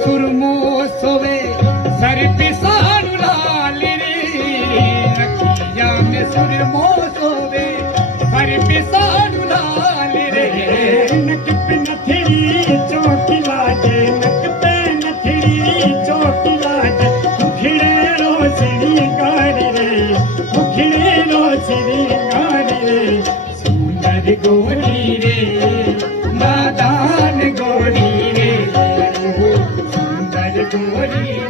सुरमो सोवे सर पे साड़ू लाल रे, अखिया में सुरमो सोवे सर पे साड़ू लाल रे। नक पे नथड़ी चौकी लागे, नक पे नथड़ी चौकी लागे, मुखड़े रो श्रृंगार रे, मुखड़े रो श्रृंगार रे, सुंदर गोरी